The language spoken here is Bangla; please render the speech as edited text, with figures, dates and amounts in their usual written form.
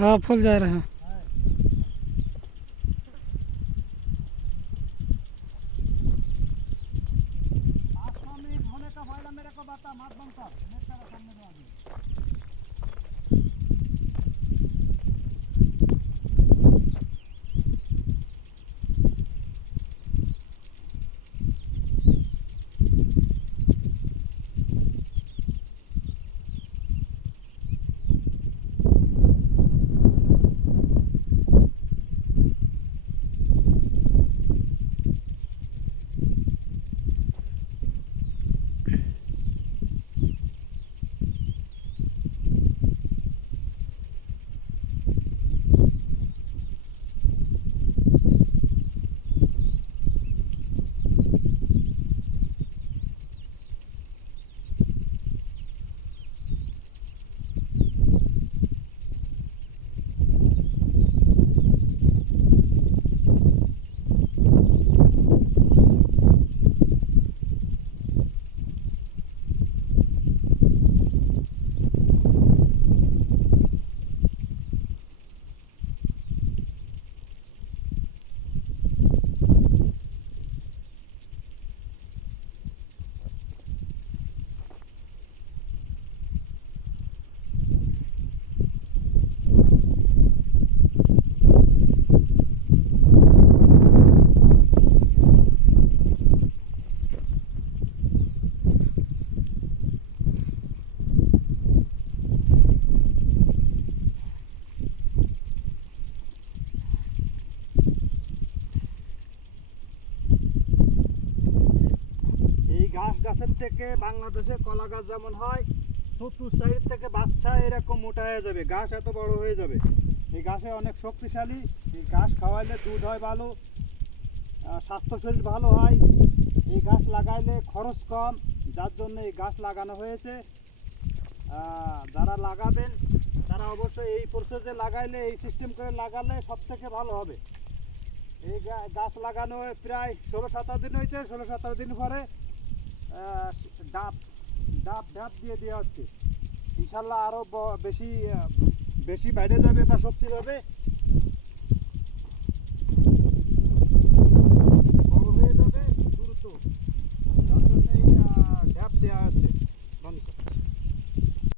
हाँ फूल जा रहा है। होने का फायदा मेरे को बता, मत बंद कर, मैं तेरे सामने दे आगे। গাছের থেকে বাংলাদেশে কলা গাছ যেমন হয়, চতুর সাইড থেকে বাচ্চা এরকম মোটা হয়ে যাবে, গাছ এত বড় হয়ে যাবে। এই গাছে অনেক শক্তিশালী, এই গাছ খাওয়াইলে দুধ হয় ভালো, স্বাস্থ্য শরীর ভালো হয়। এই গাছ লাগাইলে খরচ কম, যার জন্য এই গাছ লাগানো হয়েছে। যারা লাগাবেন তারা অবশ্যই এই প্রসেসে লাগাইলে, এই সিস্টেম করে লাগালে সব থেকে ভালো হবে। এই গাছ লাগানো প্রায় 16-17 দিন হয়েছে। 16-17 দিন পরে ডাব দিয়ে দেওয়া হচ্ছে। ইনশাল্লাহ আরও বেশি বেড়ে যাবে বা শক্তি পাবে।